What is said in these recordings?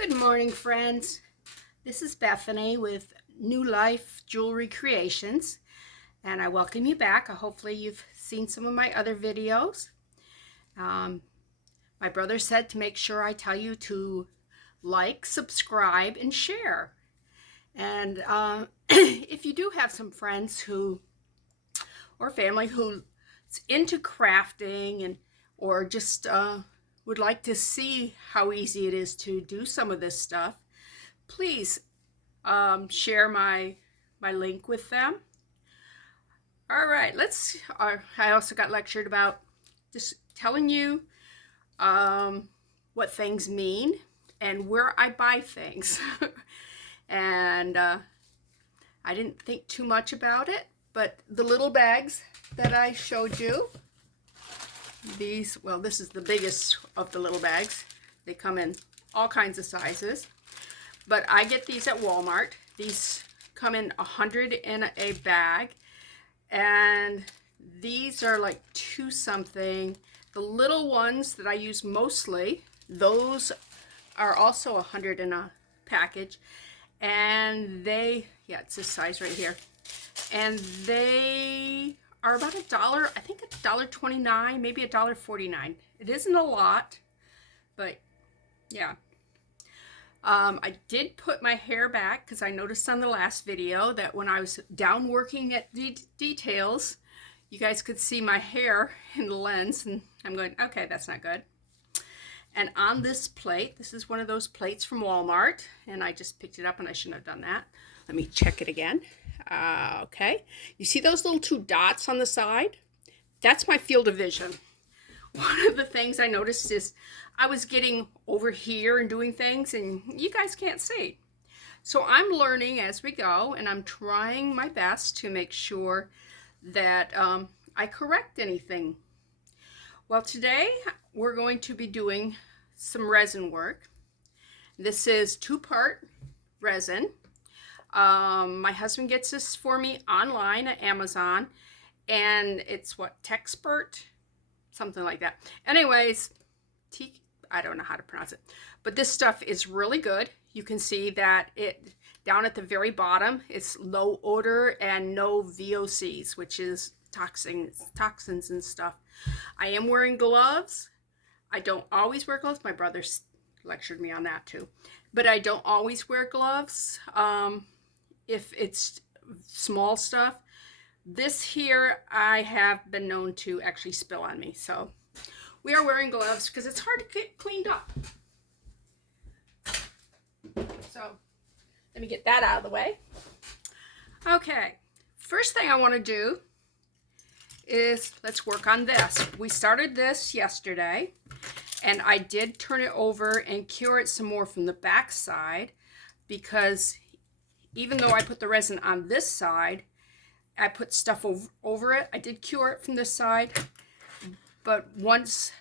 Good morning, friends. This is Bethany with New Life Jewelry Creations, and I welcome you back. Hopefully you've seen some of my other videos. My brother said to make sure I tell you to like, subscribe, and share. And if you do have some friends or family who's into crafting or just would like to see how easy it is to do some of this stuff, please share my link with them. All right, I also got lectured about just telling you what things mean and where I buy things. And I didn't think too much about it, but the little bags that I showed you, this is the biggest of the little bags. They come in all kinds of sizes, but I get these at Walmart. These come in 100 in a bag, and these are like $2 something. The little ones that I use mostly, those are also 100 in a package, and it's this size right here, and they are about $1, I think $1.29, maybe $1.49. It isn't a lot, but yeah. I did put my hair back because I noticed on the last video that when I was down working at details, you guys could see my hair in the lens, and I'm going, okay, that's not good. And on this plate, this is one of those plates from Walmart, and I just picked it up and I shouldn't have done that. Let me check it again. Okay, you see those little 2 dots on the side? That's my field of vision. One of the things I noticed is I was getting over here and doing things, and you guys can't see. So I'm learning as we go, and I'm trying my best to make sure that I correct anything. Well, today we're going to be doing some resin work. This is 2-part resin. My husband gets this for me online at Amazon, and it's what, Texpert? Something like that. Anyways, I don't know how to pronounce it, but this stuff is really good. You can see that it down at the very bottom, it's low odor and no VOCs, which is toxins and stuff. I am wearing gloves. I don't always wear gloves. My brother lectured me on that too, but I don't always wear gloves if it's small stuff. This here I have been known to actually spill on me, so we are wearing gloves because it's hard to get cleaned up. So let me get that out of the way. Okay, first thing I want to do is let's work on this. We started this yesterday, and I did turn it over and cure it some more from the back side, because even though I put the resin on this side, I put stuff over it. I did cure it from this side, but once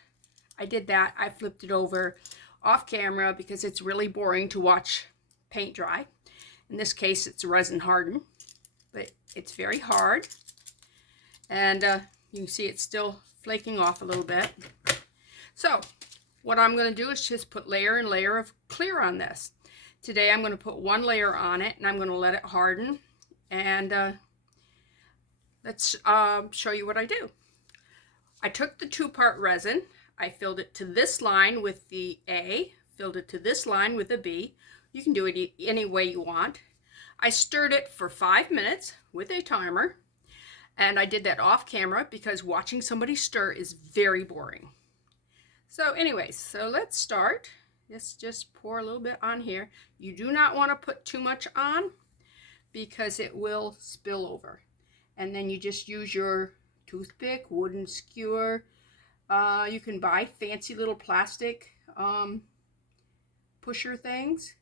I did that, I flipped it over off camera because it's really boring to watch paint dry. In this case, it's resin hardened, but it's very hard. And you can see it's still flaking off a little bit. So what I'm going to do is just put layer and layer of clear on this. Today I'm going to put 1 layer on it, and I'm going to let it harden, and let's show you what I do. I took the 2-part resin, I filled it to this line with the A, filled it to this line with a B. You can do it any way you want. I stirred it for 5 minutes with a timer, and I did that off camera because watching somebody stir is very boring. So anyways, so let's start. Let's just pour a little bit on here. You do not want to put too much on because it will spill over. And then you just use your toothpick, wooden skewer. You can buy fancy little plastic pusher things.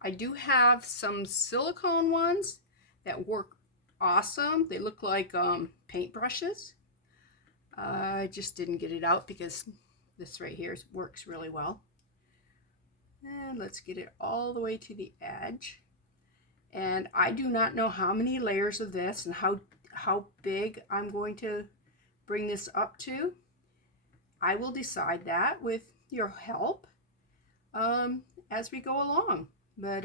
I do have some silicone ones that work awesome. They look like paint brushes. I just didn't get it out because this right here works really well. And let's get it all the way to the edge. And I do not know how many layers of this and how big I'm going to bring this up to. I will decide that with your help. as we go along. But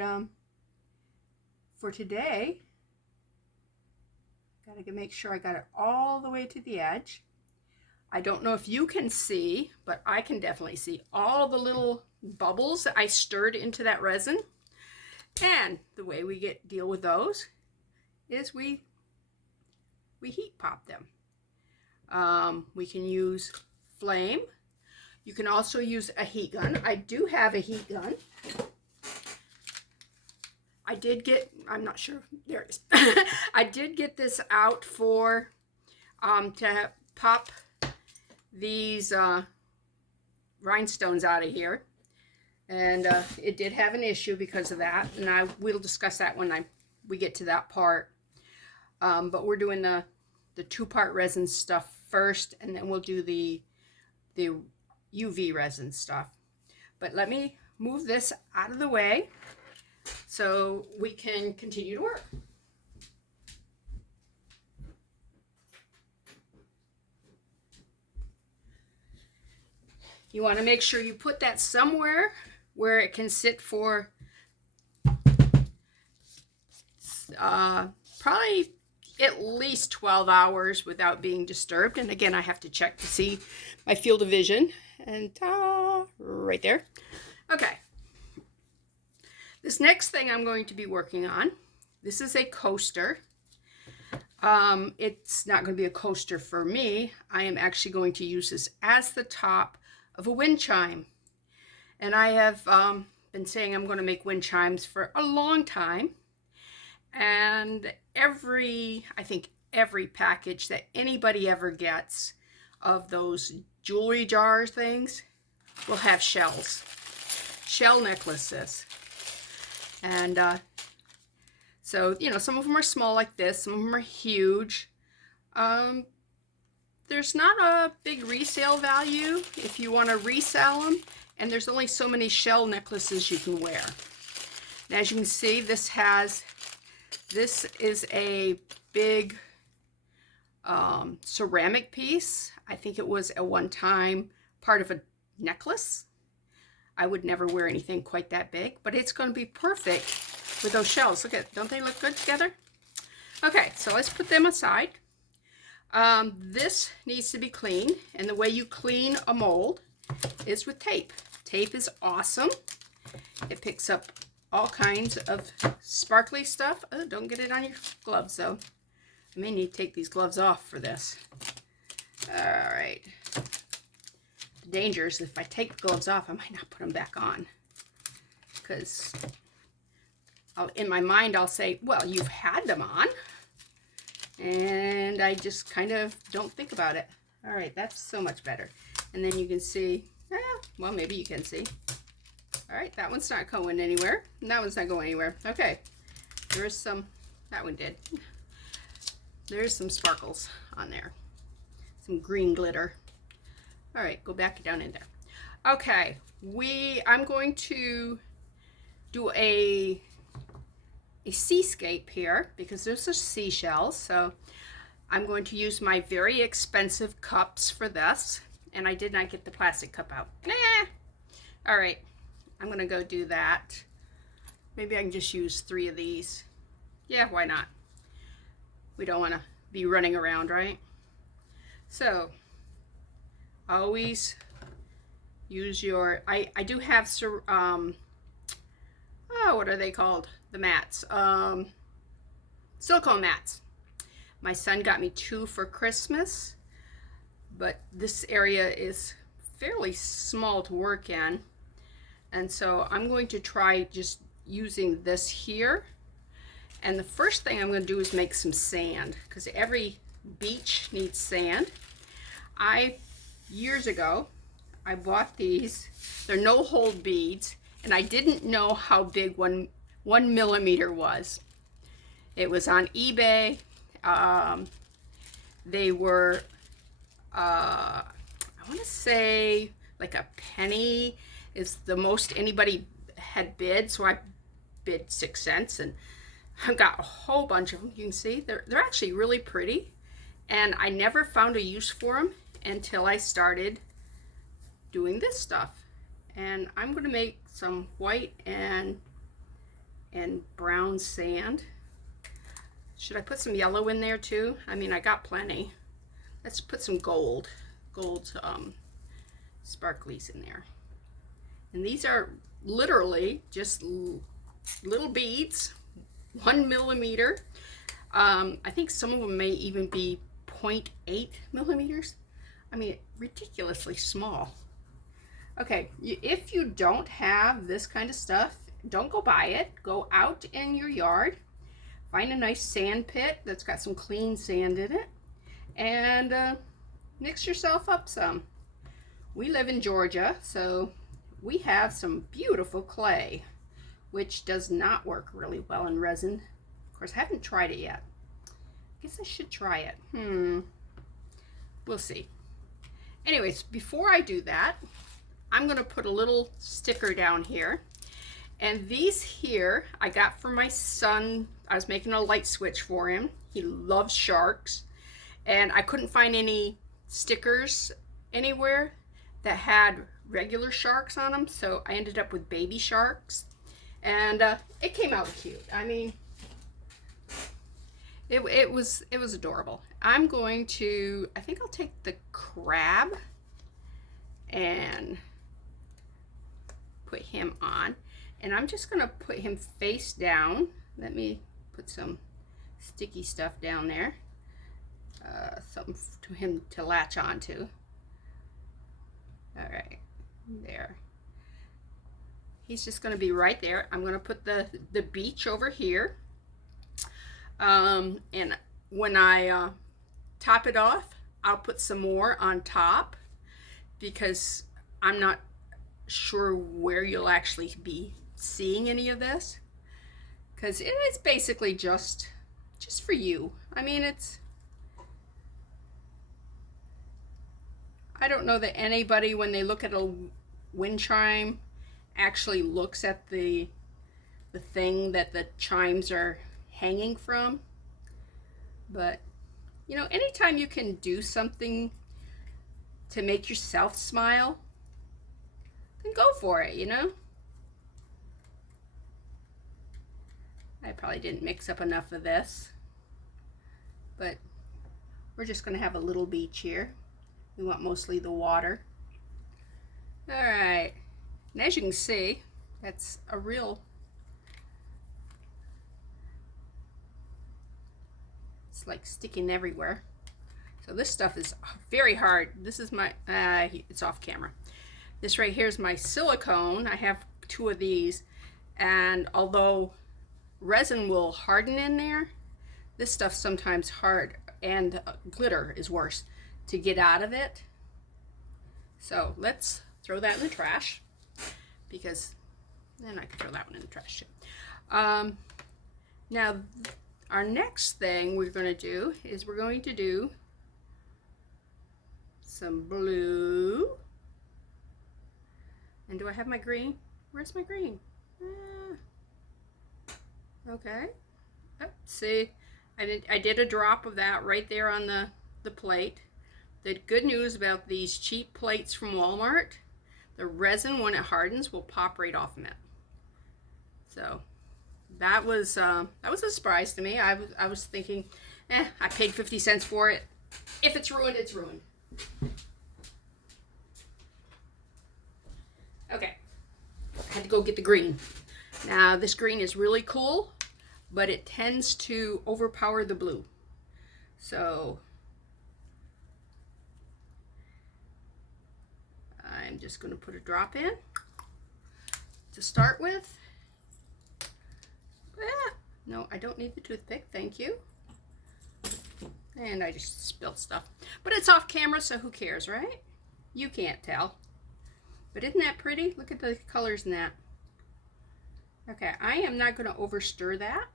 for today, gotta make sure I got it all the way to the edge. I don't know if you can see, but I can definitely see all the little bubbles that I stirred into that resin. And the way we deal with those is we heat pop them. We can use flame. You can also use a heat gun. I do have a heat gun. I did get, I'm not sure, there it is. I did get this out for, to pop these rhinestones out of here. And it did have an issue because of that. And we'll discuss that when we get to that part. But we're doing the two-part resin stuff first, and then we'll do the UV resin stuff. But let me move this out of the way so we can continue to work. You want to make sure you put that somewhere where it can sit for probably at least 12 hours without being disturbed. And again, I have to check to see my field of vision. And right there. Okay. This next thing I'm going to be working on, this is a coaster. It's not going to be a coaster for me. I am actually going to use this as the top of a wind chime. And I have been saying I'm going to make wind chimes for a long time. And I think every package that anybody ever gets of those jewelry jar things will have shells, shell necklaces. And so, you know, some of them are small like this, some of them are huge. There's not a big resale value if you want to resell them, and there's only so many shell necklaces you can wear. And as you can see, this is a big ceramic piece. I think it was at one time part of a necklace. I would never wear anything quite that big, but it's going to be perfect with those shells. Look at, don't they look good together? Okay, so let's put them aside. This needs to be clean, and the way you clean a mold is with tape. Tape is awesome. It picks up all kinds of sparkly stuff. Oh, don't get it on your gloves though. I may need to take these gloves off for this. All right. The danger is if I take the gloves off, I might not put them back on. Because in my mind, I'll say, well, you've had them on. And I just kind of don't think about it. All right, that's so much better. And then you can see, well, maybe you can see. All right, that one's not going anywhere. And that one's not going anywhere. Okay, there's some, that one did. There's some sparkles on there. Some green glitter. All right, go back down in there. Okay, I'm going to do a seascape here because there's a seashells. So I'm going to use my very expensive cups for this. And I did not get the plastic cup out. Nah. All right, I'm gonna go do that. Maybe I can just use 3 of these. Yeah, why not? We don't want to be running around, right? So always use your, I do have, what are they called? The mats, silicone mats. My son got me 2 for Christmas, but this area is fairly small to work in. And so I'm going to try just using this here. And the first thing I'm going to do is make some sand, because every beach needs sand. Years ago, I bought these. They're no-hold beads, and I didn't know how big one millimeter was. It was on eBay. They were, I want to say like a penny is the most anybody had bid, so I bid 6 cents, and I got a whole bunch of them. You can see they're actually really pretty, and I never found a use for them until I started doing this stuff. And I'm going to make some white and brown sand. Should I put some yellow in there too? I mean, I got plenty. Let's put some gold sparklies in there. And these are literally just little beads, 1 millimeter. I think some of them may even be 0.8 millimeters. I mean, ridiculously small. Okay, if you don't have this kind of stuff, don't go buy it. Go out in your yard, find a nice sand pit that's got some clean sand in it, and mix yourself up some. We live in Georgia, so we have some beautiful clay, which does not work really well in resin. Of course, I haven't tried it yet. I guess I should try it. We'll see. Anyways, before I do that, I'm going to put a little sticker down here. And these here I got for my son. I was making a light switch for him. He loves sharks. And I couldn't find any stickers anywhere that had regular sharks on them. So I ended up with baby sharks. And it came out cute. I mean, it was adorable. I'm going to, I think I'll take the crab and put him on, and I'm just gonna put him face down. Let me put some sticky stuff down there, something to him to latch onto. All right, there. He's just gonna be right there. I'm gonna put the beach over here, and when I top it off, I'll put some more on top, because I'm not sure where you'll actually be seeing any of this, because it is basically just for you. I mean, I don't know that anybody, when they look at a wind chime, actually looks at the thing that the chimes are hanging from. But you know, anytime you can do something to make yourself smile, then go for it, you know? I probably didn't mix up enough of this, but we're just going to have a little beach here. We want mostly the water. All right, and as you can see, that's a real, it's like sticking everywhere. So this stuff is very hard. This is my, it's off camera. This right here is my silicone. I have 2 of these, and although resin will harden in there, this stuff's sometimes hard, and glitter is worse to get out of it. So let's throw that in the trash, because then I can throw that one in the trash too. Now our next thing we're going to do is we're going to do some blue. And do I have my green? Where's my green? Okay. Oh, see, I did a drop of that right there on the plate. The good news about these cheap plates from Walmart, the resin, when it hardens, will pop right off them. So that was a surprise to me. I was thinking, I paid 50 cents for it. If it's ruined, it's ruined. Okay, I had to go get the green. Now this green is really cool, but it tends to overpower the blue. So I'm just going to put a drop in to start with. No, I don't need the toothpick, thank you. And I just spilled stuff. But it's off camera, so who cares, right? You can't tell. But isn't that pretty? Look at the colors in that. Okay, I am not going to overstir that.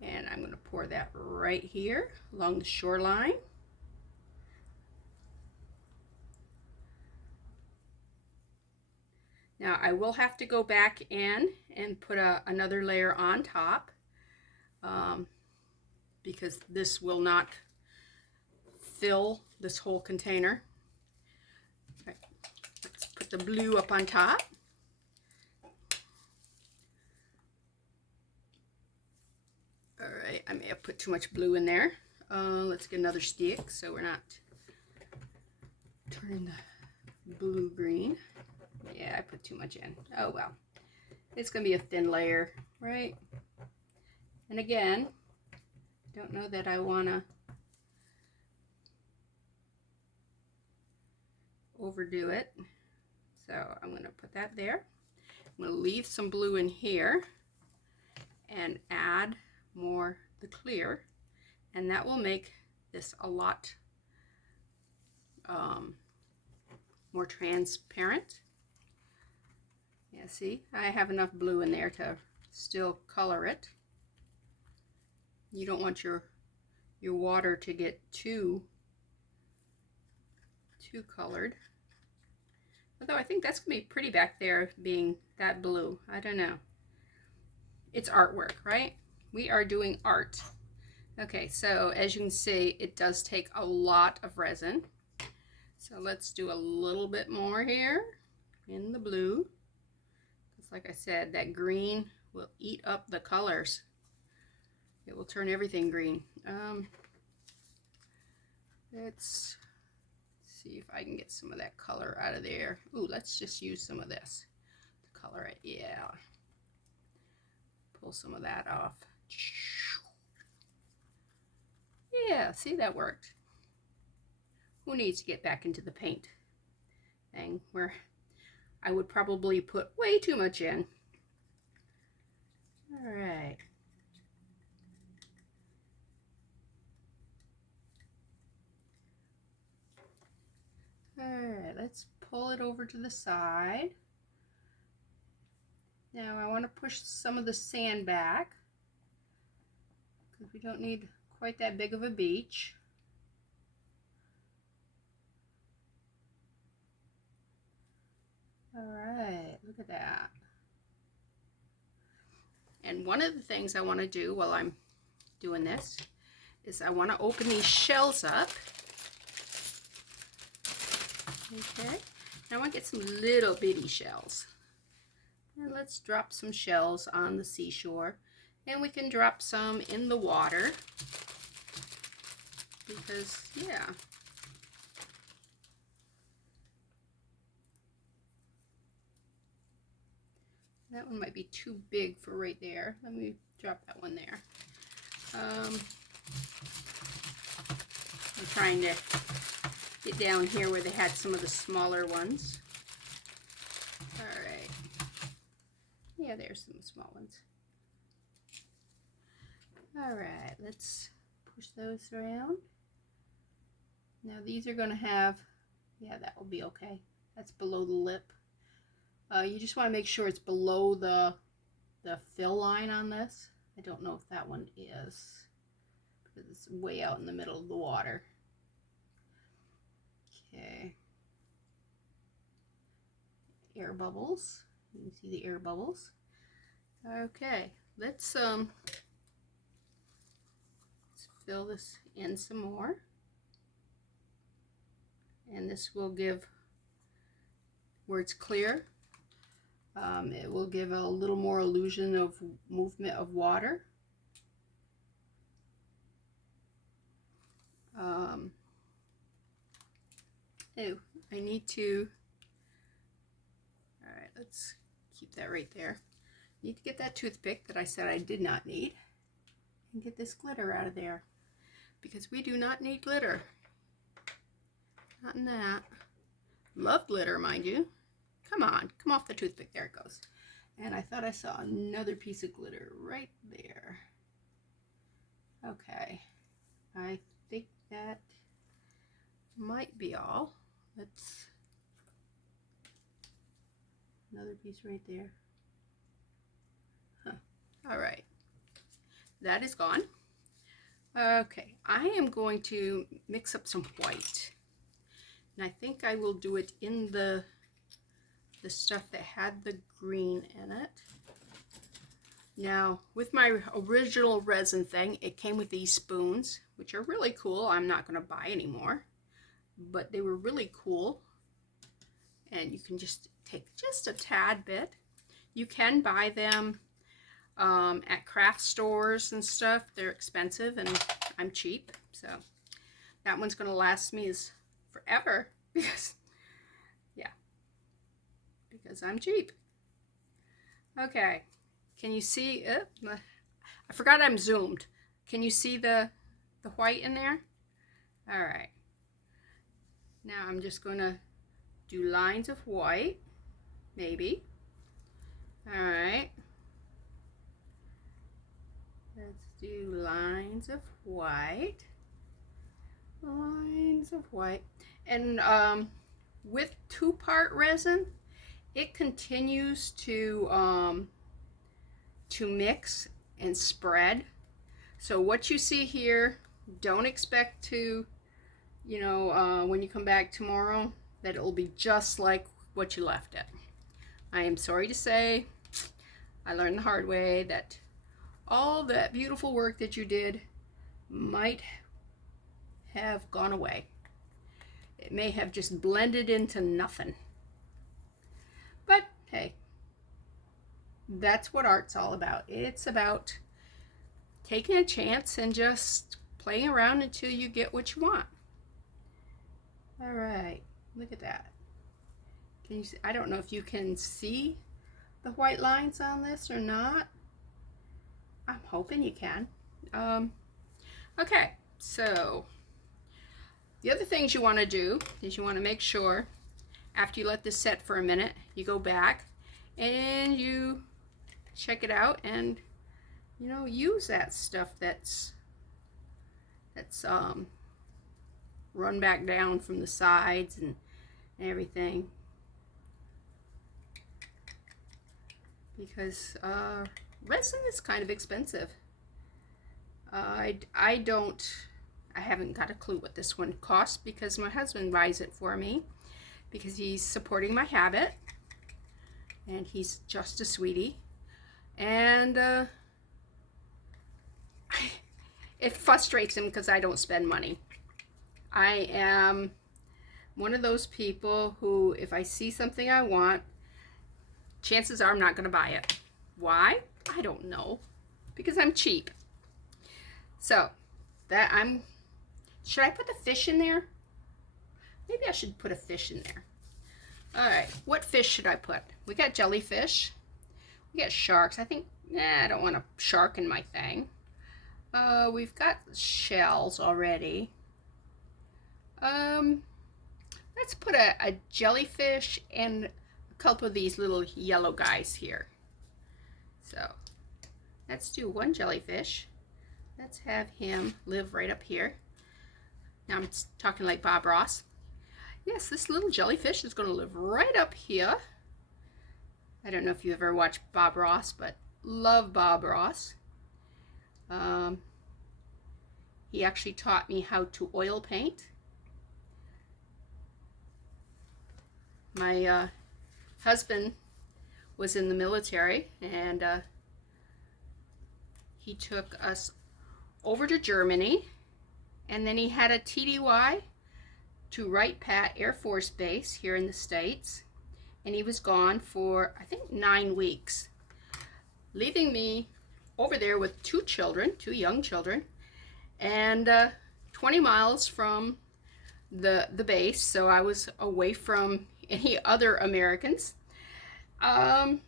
And I'm going to pour that right here along the shoreline. Now I will have to go back in and put another layer on top, because this will not fill this whole container. Right. Let's put the blue up on top. I may have put too much blue in there. Let's get another stick so we're not turning the blue green. Yeah, I put too much in. Oh well. It's going to be a thin layer, right? And again, don't know that I want to overdo it. So I'm going to put that there. I'm going to leave some blue in here and add more the clear, and that will make this a lot more transparent. Yeah, see, I have enough blue in there to still color it. You don't want your water to get too colored. Although I think that's gonna be pretty back there being that blue. I don't know. It's artwork, right? We are doing art. Okay, so as you can see, it does take a lot of resin. So let's do a little bit more here in the blue. Because like I said, that green will eat up the colors. It will turn everything green. Let's see if I can get some of that color out of there. Ooh, let's just use some of this to color it. Yeah. Pull some of that off. Yeah, see, that worked. Who needs to get back into the paint thing where I would probably put way too much in. All right. All right, let's pull it over to the side. Now I want to push some of the sand back because we don't need quite that big of a beach. All right, look at that. And one of the things I want to do while I'm doing this is I want to open these shells up. Okay, now I want to get some little bitty shells. And let's drop some shells on the seashore. And we can drop some in the water. Because, yeah. That one might be too big for right there. Let me drop that one there. I'm trying to get down here where they had some of the smaller ones. All right. Yeah, there's some small ones. All right, let's push those around. Now these are going to have, yeah, that will be okay. That's below the lip. You just want to make sure it's below the fill line on this. I don't know if that one is because it's way out in the middle of the water. Okay. Air bubbles. You can see the air bubbles. Okay, let's fill this in some more. And this will give, where it's clear, it will give a little more illusion of movement of water. Oh, I need to, all right, let's keep that right there. Need to get that toothpick that I said I did not need and get this glitter out of there because we do not need glitter. Not in that. Love glitter, mind you. Come on, come off the toothpick. There it goes. And I thought I saw another piece of glitter right there. Okay, I think that might be all. Let's, another piece right there. Huh. All right, that is gone. Okay, I am going to mix up some white. And I think I will do it in the stuff that had the green in it. Now, with my original resin thing, it came with these spoons, which are really cool. I'm not going to buy anymore, but they were really cool. And you can just take just a tad bit. You can buy them at craft stores and stuff. They're expensive and I'm cheap, so that one's gonna last me forever because, yeah, because I'm cheap. Okay, can you see it? I forgot I'm zoomed. Can you see the white in there? All right. Now I'm just gonna do lines of white, maybe. All right. Let's do lines of white. Lines of white. And with 2-part resin, it continues to mix and spread. So what you see here, don't expect to, you know, when you come back tomorrow, that it will be just like what you left it. I am sorry to say, I learned the hard way that all that beautiful work that you did might have gone away. It may have just blended into nothing. But hey, that's what art's all about. It's about taking a chance and just playing around until you get what you want. All right, look at that. Can you see? I don't know if you can see the white lines on this or not. I'm hoping you can. Okay, so the other things you want to do is you want to make sure after you let this set for a minute, you go back and you check it out and, you know, use that stuff that's run back down from the sides and everything, because resin is kind of expensive. I haven't got a clue what this one costs because my husband buys it for me because he's supporting my habit and he's just a sweetie. And it frustrates him because I don't spend money. I am one of those people who, if I see something I want, chances are I'm not going to buy it. Why? I don't know. Because I'm cheap. So, should I put the fish in there? Maybe I should put a fish in there. All right, what fish should I put? We got jellyfish. We got sharks. I think, I don't want a shark in my thing. We've got shells already. Let's put a jellyfish and a couple of these little yellow guys here. So, let's do one jellyfish. Let's have him live right up here. Now I'm talking like Bob Ross. Yes, this little jellyfish is going to live right up here. I don't know if you ever watched Bob Ross, but love Bob Ross. He actually taught me how to oil paint. My husband was in the military, and he took us over to Germany, and then he had a TDY to Wright Pat Air Force Base here in the States, and he was gone for, I think, 9 weeks, leaving me over there with 2 children, 2 young children, and 20 miles from the base, so I was away from any other Americans. So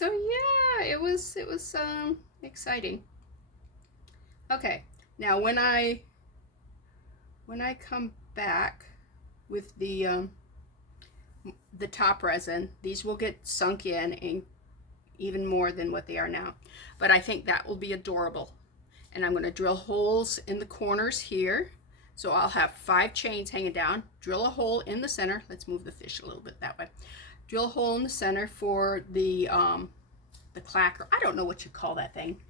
yeah, it was exciting. Okay, now when I come back with the top resin, these will get sunk in and even more than what they are now, but I think that will be adorable. And I'm going to drill holes in the corners here, so I'll have 5 chains hanging down. Drill a hole in the center. Let's move the fish a little bit that way. Drill a hole in the center for the clacker. I don't know what you call that thing.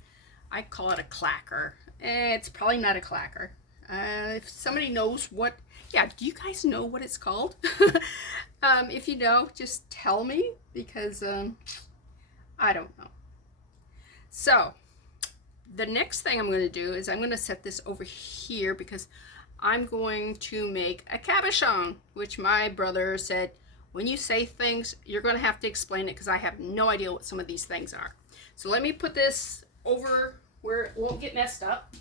I call it a clacker. It's probably not a clacker. If somebody knows what, yeah, do you guys know what it's called? If you know, just tell me, because I don't know. So the next thing I'm going to do is I'm going to set this over here because I'm going to make a cabochon, which my brother said, when you say things, you're going to have to explain it because I have no idea what some of these things are. So let me put this over where it won't get messed up.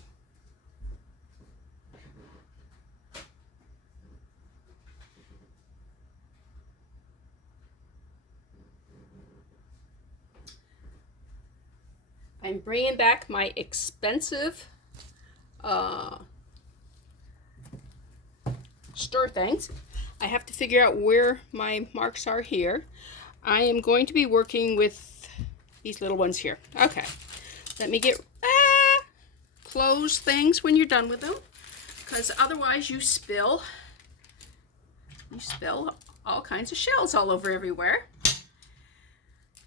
I'm bringing back my expensive stir things. I have to figure out where my marks are here. I am going to be working with these little ones here. Okay, let me get close things when you're done with them, because otherwise you spill all kinds of shells all over everywhere.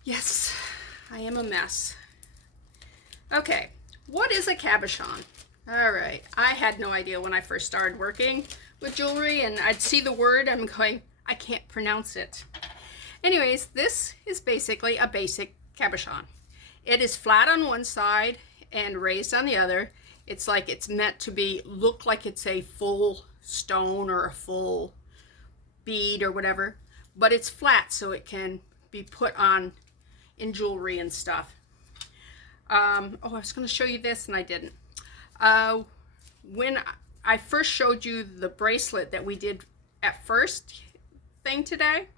Yes, I am a mess. Okay, what is a cabochon? All right, I had no idea when I first started working with jewelry, and I'd see the word, I'm going, I can't pronounce it. Anyways, this is basically a basic cabochon. It is flat on one side and raised on the other. It's like it's meant to be, look like it's a full stone or a full bead or whatever, but it's flat so it can be put on in jewelry and stuff. Oh, I was going to show you this and I didn't. When I first showed you the bracelet that we did at first thing today,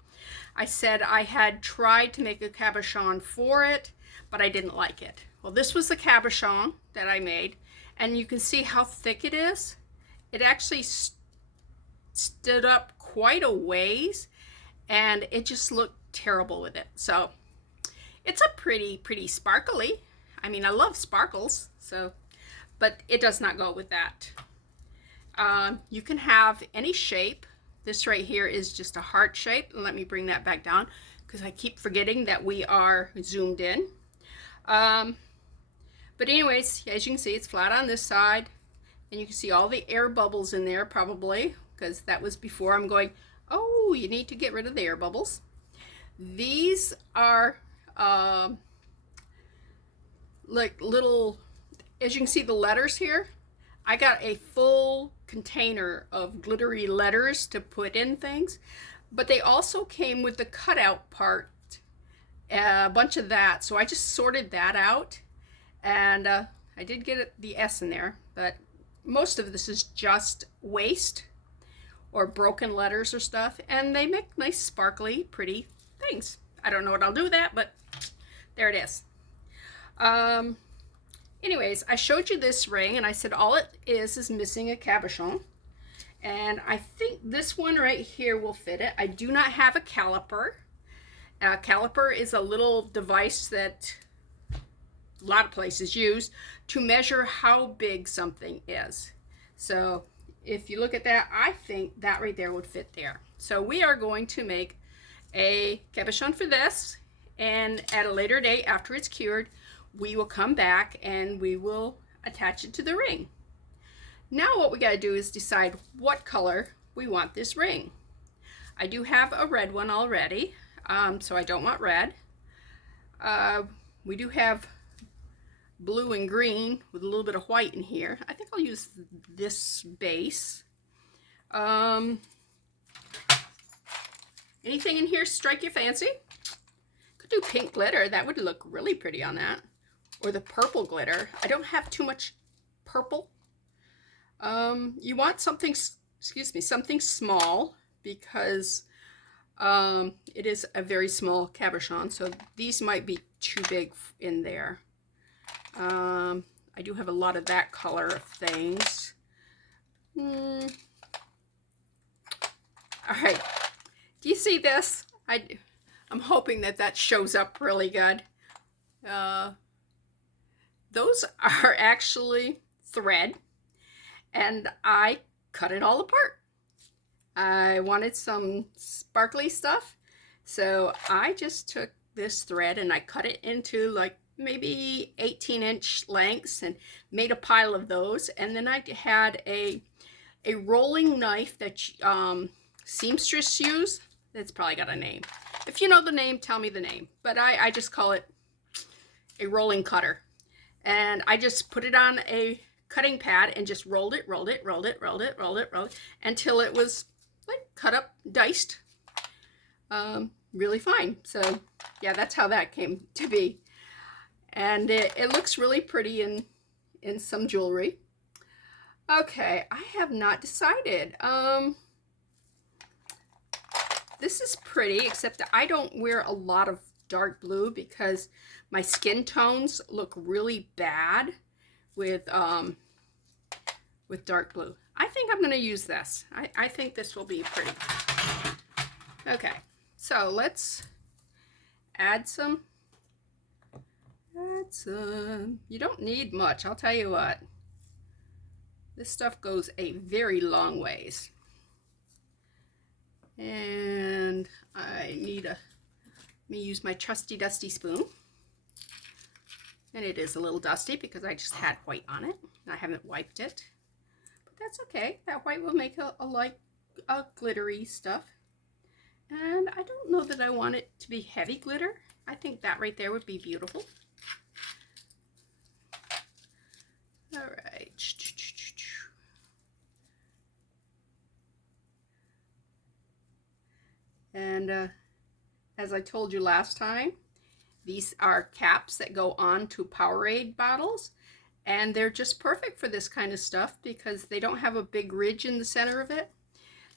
I said I had tried to make a cabochon for it, but I didn't like it. Well, this was the cabochon that I made, and you can see how thick it is. It actually stood up quite a ways, and it just looked terrible with it. So it's a pretty sparkly. I mean, I love sparkles, so, but it does not go with that. You can have any shape. This right here is just a heart shape. Let me bring that back down because I keep forgetting that we are zoomed in. But anyways, as you can see, it's flat on this side, and you can see all the air bubbles in there probably, because that was before I'm going, oh, you need to get rid of the air bubbles. These are like little, as you can see the letters here, I got a full container of glittery letters to put in things, but they also came with the cutout part, a bunch of that, so I just sorted that out, and I did get the S in there, but most of this is just waste or broken letters or stuff, and they make nice sparkly pretty things. I don't know what I'll do with that, but there it is. Anyways, I showed you this ring, and I said all it is missing a cabochon, and I think this one right here will fit it. I do not have a caliper. A caliper is a little device that a lot of places use to measure how big something is. So if you look at that, I think that right there would fit there. So we are going to make a cabochon for this, and at a later date after it's cured, we will come back and we will attach it to the ring. Now what we got to do is decide what color we want this ring. I do have a red one already, so I don't want red. We do have blue and green with a little bit of white in here. I think I'll use this base. Anything in here strike your fancy? Could do pink glitter. That would look really pretty on that. Or the purple glitter. I don't have too much purple. You want something, excuse me, something small, because it is a very small cabochon, so these might be too big in there. I do have a lot of that color of things. All right, do you see this? I'm hoping that that shows up really good. Those are actually thread, and I cut it all apart. I wanted some sparkly stuff, so I just took this thread and I cut it into like maybe 18-inch lengths and made a pile of those. And then I had a rolling knife that seamstress use. That's probably got a name. If you know the name, tell me the name, but I just call it a rolling cutter. And I just put it on a cutting pad and just rolled it until it was like cut up, diced. really fine. So yeah, that's how that came to be. And it looks really pretty in some jewelry. Okay, I have not decided. This is pretty, except that I don't wear a lot of dark blue because my skin tones look really bad with dark blue. I think I'm going to use this. I think this will be pretty. Okay, so let's add some. You don't need much, I'll tell you what. This stuff goes a very long ways. And I need let me use my trusty dusty spoon. And it is a little dusty because I just had white on it. And I haven't wiped it. But that's okay. That white will make a glittery stuff. And I don't know that I want it to be heavy glitter. I think that right there would be beautiful. All right. And as I told you last time, these are caps that go on to Powerade bottles, and they're just perfect for this kind of stuff because they don't have a big ridge in the center of it.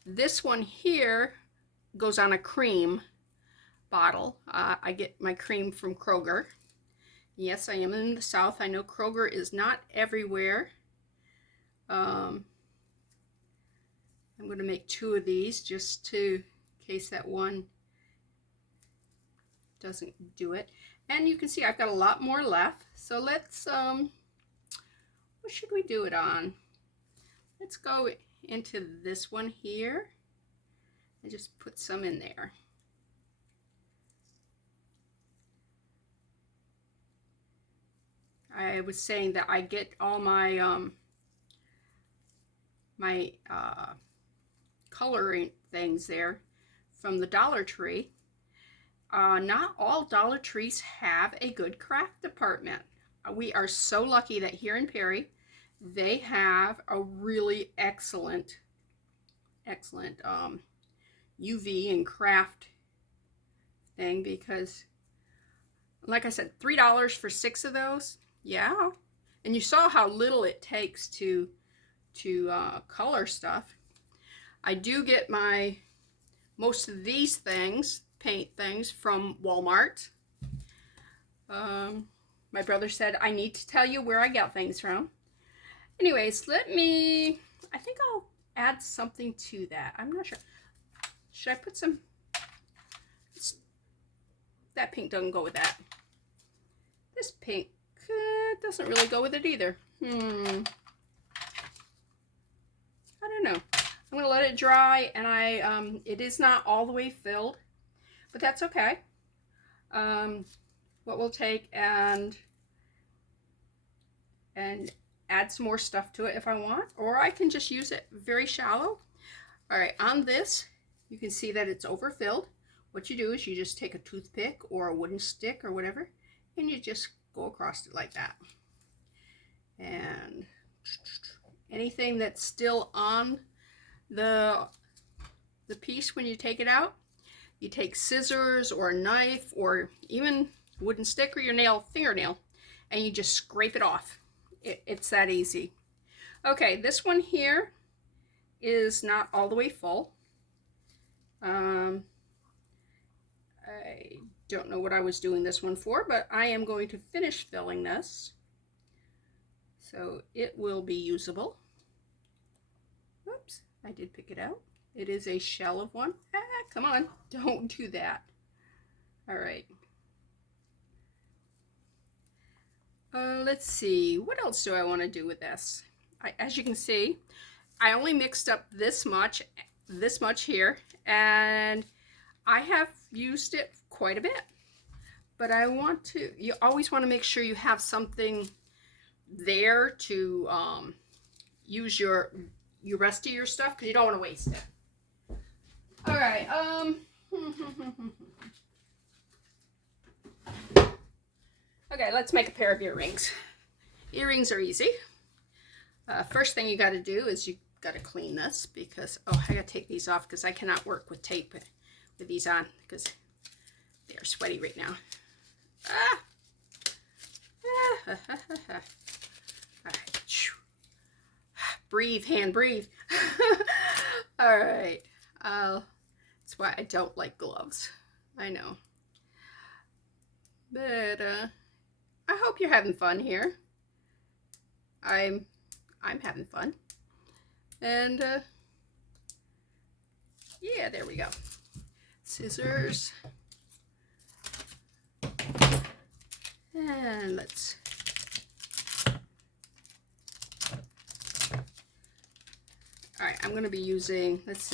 This one here goes on a cream bottle. I get my cream from Kroger. Yes, I am in the South. I know Kroger is not everywhere. I'm going to make 2 of these just in case that one doesn't do it. And you can see I've got a lot more left. So let's, what should we do it on? Let's go into this one here and just put some in there. I was saying that I get all my coloring things there from the Dollar Tree. Not all Dollar Trees have a good craft department. We are so lucky that here in Perry, they have a really excellent UV and craft thing because, like I said, $3 for 6 of those. Yeah, and you saw how little it takes to color stuff. I do get most of these things, paint things, from Walmart. My brother said I need to tell you where I get things from. Anyways, I think I'll add something to that. I'm not sure. Should I put some? That pink doesn't go with that. This pink doesn't really go with it either. I don't know. I'm going to let it dry, and it is not all the way filled, but that's okay. What we'll take and add some more stuff to it if I want, or I can just use it very shallow. All right, on this, you can see that it's overfilled. What you do is you just take a toothpick or a wooden stick or whatever, and you just go across it like that. And anything that's still on the piece when you take it out, you take scissors or a knife or even a wooden stick or your fingernail, and you just scrape it off. It's that easy. Okay, this one here is not all the way full. I don't know what I was doing this one for, but I am going to finish filling this so it will be usable. Oops, I did pick it out. It is a shell of one. Come on, don't do that. All right. Let's see, what else do I want to do with this? As you can see, I only mixed up this much here, and I have used it quite a bit. But you always want to make sure you have something there to use your rest of your stuff, because you don't want to waste it. All right, okay, let's make a pair of earrings. Earrings are easy. First thing you got to do is you got to clean this because, oh, I got to take these off because I cannot work with tape with these on because they are sweaty right now. Ah! All right. Breathe, hand, breathe. All right. That's why I don't like gloves. I know. But I hope you're having fun here. I'm having fun. And yeah, there we go. Scissors. And let's all right, I'm going to be using, let's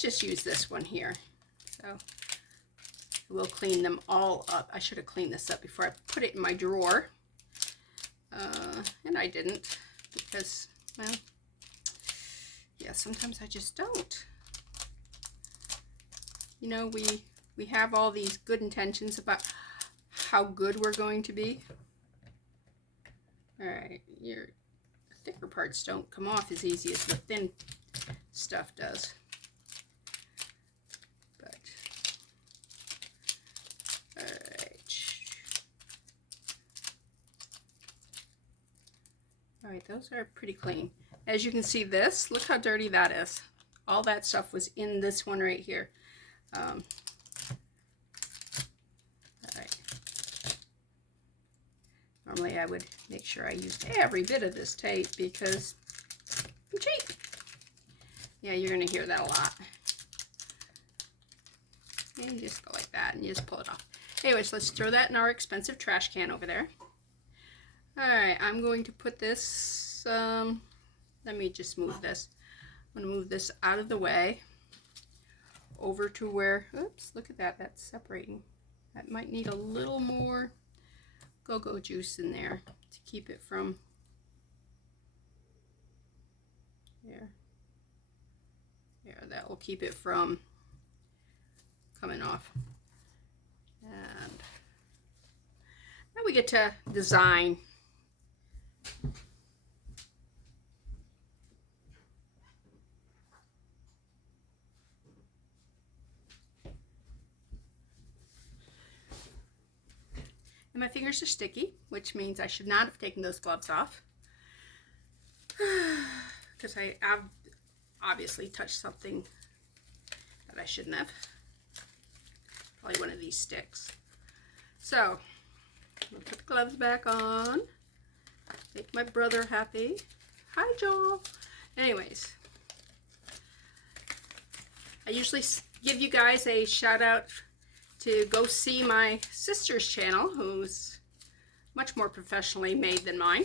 just use this one here. So we'll clean them all up. I should have cleaned this up before I put it in my drawer. And I didn't because, well, yeah, sometimes I just don't. You know, we have all these good intentions about how good we're going to be. All right, your thicker parts don't come off as easy as the thin stuff does. But, all right. All right, those are pretty clean. As you can see this, look how dirty that is. All that stuff was in this one right here. All right. Normally I would make sure I used every bit of this tape because I'm cheap. Yeah, you're going to hear that a lot. And you just go like that and you just pull it off. Anyways, let's throw that in our expensive trash can over there. Alright, I'm going to put this, let me just move this. I'm going to move this out of the way over to where, oops, look at that, that's separating. That might need a little more go-go juice in there to keep it from there. There, that will keep it from coming off. And now we get to design. And my fingers are sticky, which means I should not have taken those gloves off. Because I obviously touched something that I shouldn't have. Probably one of these sticks. So, I'm going to put the gloves back on. Make my brother happy. Hi, Joel. Anyways, I usually give you guys a shout out to go see my sister's channel, who's much more professionally made than mine.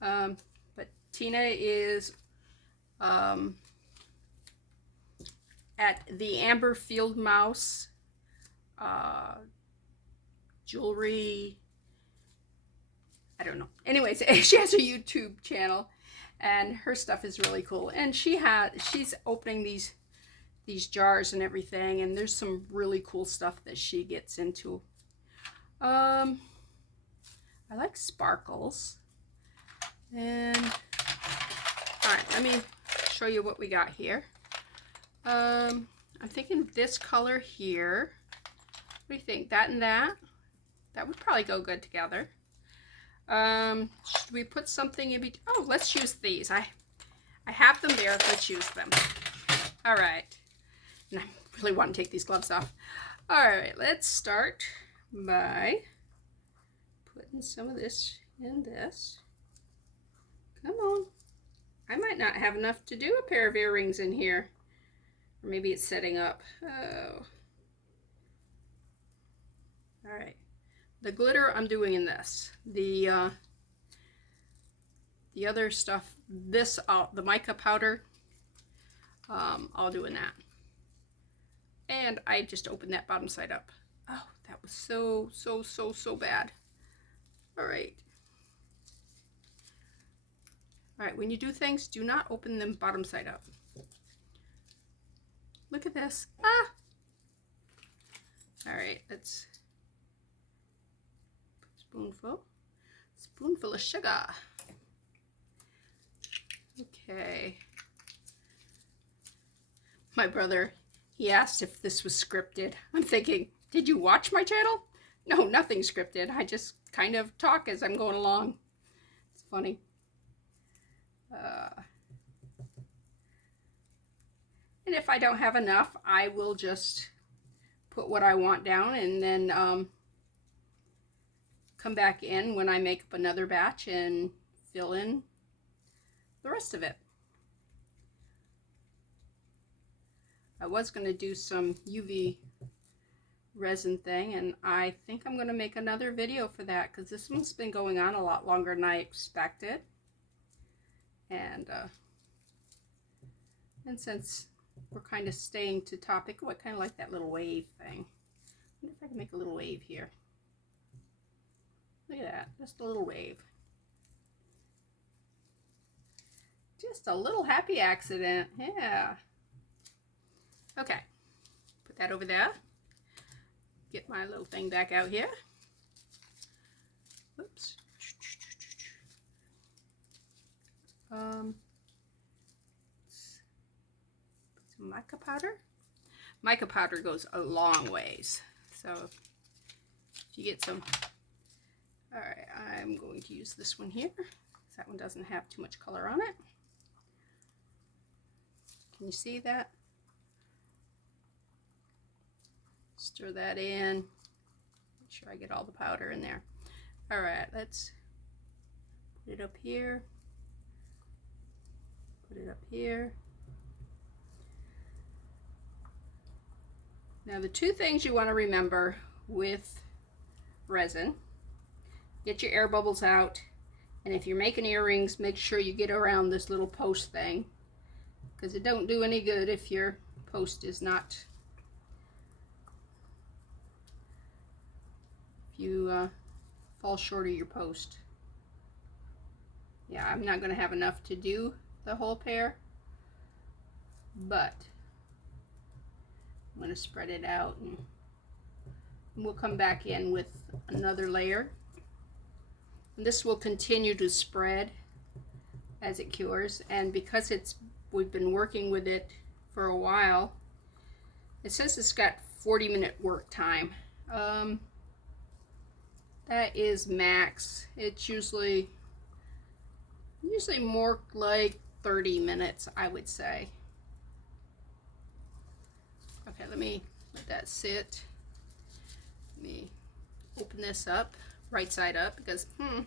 But Tina is at the Amber Field Mouse jewelry, I don't know. Anyways, she has a YouTube channel and her stuff is really cool. And she's opening these jars and everything, and there's some really cool stuff that she gets into. I like sparkles. And all right, let me show you what we got here. I'm thinking this color here. What do you think? That and that? That would probably go good together. Should we put something in between? Oh, let's use these. I have them there. Let's use them. All right. And I really want to take these gloves off. All right, let's start by putting some of this in this. Come on. I might not have enough to do a pair of earrings in here. Or maybe it's setting up. Oh. All right. The glitter I'm doing in this. The other stuff, the mica powder, I'll do in that. And I just opened that bottom side up. Oh, that was so bad. All right. All right, when you do things, do not open them bottom side up. Look at this. Ah! All right, let's spoonful of sugar. Okay. My brother, He asked if this was scripted. I'm thinking, did you watch my channel? No, nothing scripted. I just kind of talk as I'm going along. It's funny. And if I don't have enough, I will just put what I want down and then come back in when I make up another batch and fill in the rest of it. I was going to do some UV resin thing, and I think I'm going to make another video for that because this one's been going on a lot longer than I expected. And since we're kind of staying to topic, oh, I kind of like that little wave thing. I wonder if I can make a little wave here. Look at that, just a little wave. Just a little happy accident, yeah. Okay, put that over there. Get my little thing back out here. Oops. Put some mica powder. Mica powder goes a long ways. So if you get some, all right, I'm going to use this one here because that one doesn't have too much color on it. Can you see that? Stir that in. Make sure I get all the powder in there. All right, let's put it up here. Put it up here. Now the two things you want to remember with resin, get your air bubbles out, and if you're making earrings, make sure you get around this little post thing, because it don't do any good if your post is not, if you fall short of your post. Yeah, I'm not going to have enough to do the whole pair, but I'm going to spread it out, and we'll come back in with another layer. And this will continue to spread as it cures, and because we've been working with it for a while, it says it's got 40-minute work time. That is max. It's usually more like 30 minutes, I would say. Okay, let me let that sit. Let me open this up, right side up, because let's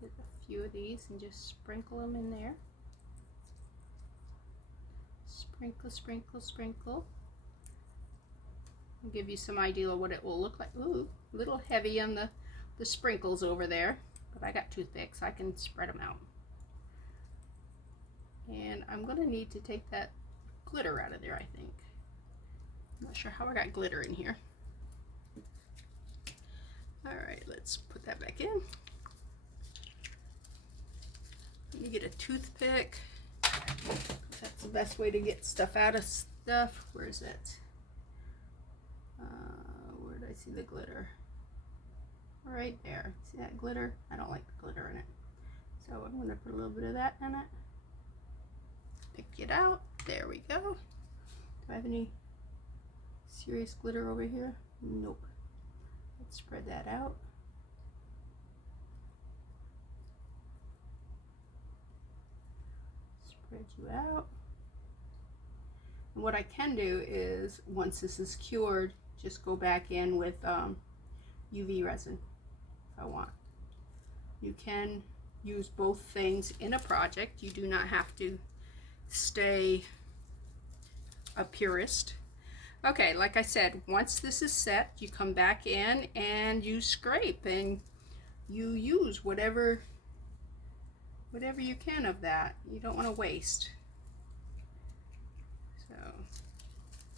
get a few of these and just sprinkle them in there. Sprinkle, sprinkle, sprinkle. I'll give you some idea of what it will look like. Ooh, a little heavy on the sprinkles over there, but I got toothpicks, I can spread them out. And I'm going to need to take that glitter out of there, I think. I'm not sure how I got glitter in here. Alright, let's put that back in. Let me get a toothpick. That's the best way to get stuff out of stuff. Where is it? Where did I see the glitter? Right there. See that glitter? I don't like the glitter in it. So I'm going to put a little bit of that in it. Pick it out. There we go. Do I have any serious glitter over here? Nope. Let's spread that out. Spread you out. And what I can do is, once this is cured, just go back in with UV resin if I want. You can use both things in a project. You do not have to stay a purist. Okay, like I said, once this is set, you come back in and you scrape and you use whatever you can of that. You don't want to waste. So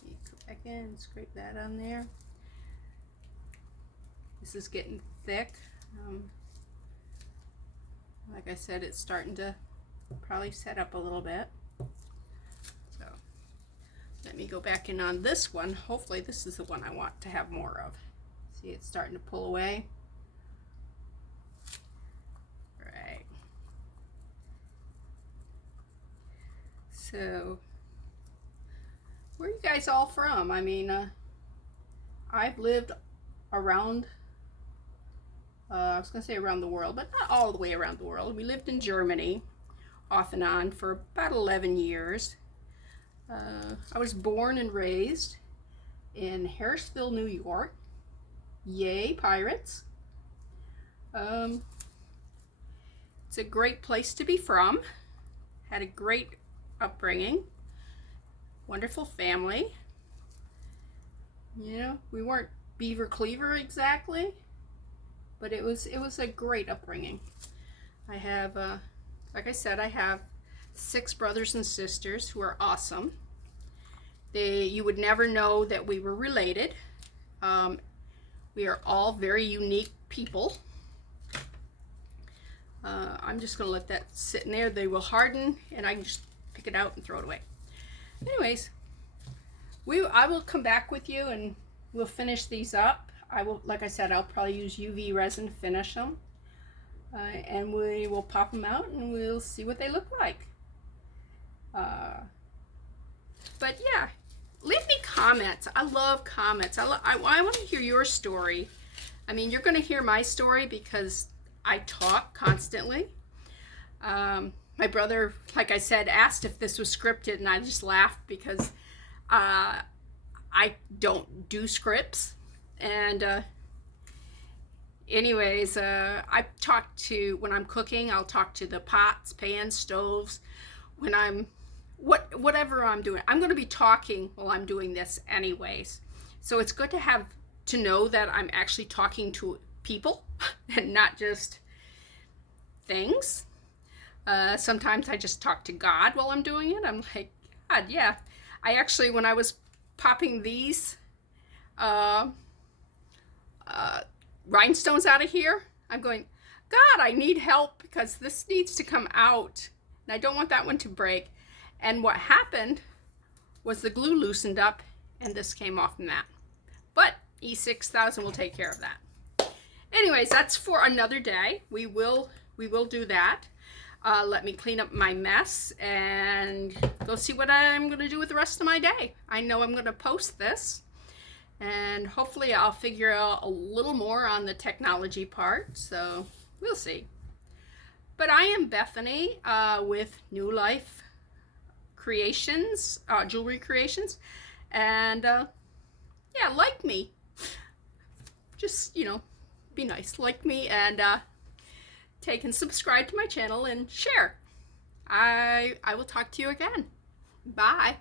you go back in and scrape that on there. This is getting thick. Like I said, it's starting to probably set up a little bit. So let me go back in on this one. Hopefully this is the one I want to have more of. See, it's starting to pull away. Right. So, where are you guys all from? I mean, I've lived around, I was going to say around the world, but not all the way around the world. We lived in Germany off and on for about 11 years. I was born and raised in Harrisville, New York. Yay, Pirates. It's a great place to be from. Had a great upbringing. Wonderful family. You know, we weren't Beaver Cleaver exactly, but it was a great upbringing. I have, like I said, I have 6 brothers and sisters who are awesome. You would never know that we were related. We are all very unique people. I'm just going to let that sit in there. They will harden, and I can just pick it out and throw it away. Anyways, I will come back with you, and we'll finish these up. Like I said, I'll probably use UV resin to finish them. And we will pop them out, and we'll see what they look like. But yeah, leave me comments. I love comments. I want to hear your story. I mean, you're going to hear my story because I talk constantly. My brother, like I said, asked if this was scripted, and I just laughed because I don't do scripts. And anyways, I talk to, when I'm cooking, I'll talk to the pots, pans, stoves. When I'm, whatever I'm doing, I'm going to be talking while I'm doing this anyways. So it's good to know that I'm actually talking to people and not just things. Sometimes I just talk to God while I'm doing it. I'm like, God, yeah. I actually, when I was popping these rhinestones out of here, I'm going, God, I need help because this needs to come out. And I don't want that one to break. And what happened was the glue loosened up and this came off in that. But E6000 will take care of that. Anyways, that's for another day. We will do that. Let me clean up my mess and go see what I'm going to do with the rest of my day. I know I'm going to post this, and hopefully I'll figure out a little more on the technology part, so we'll see. But I am Bethany with New Life Creations, Jewelry Creations, and yeah, like me. Just, you know, be nice, like me, and take and subscribe to my channel and share. I will talk to you again. Bye.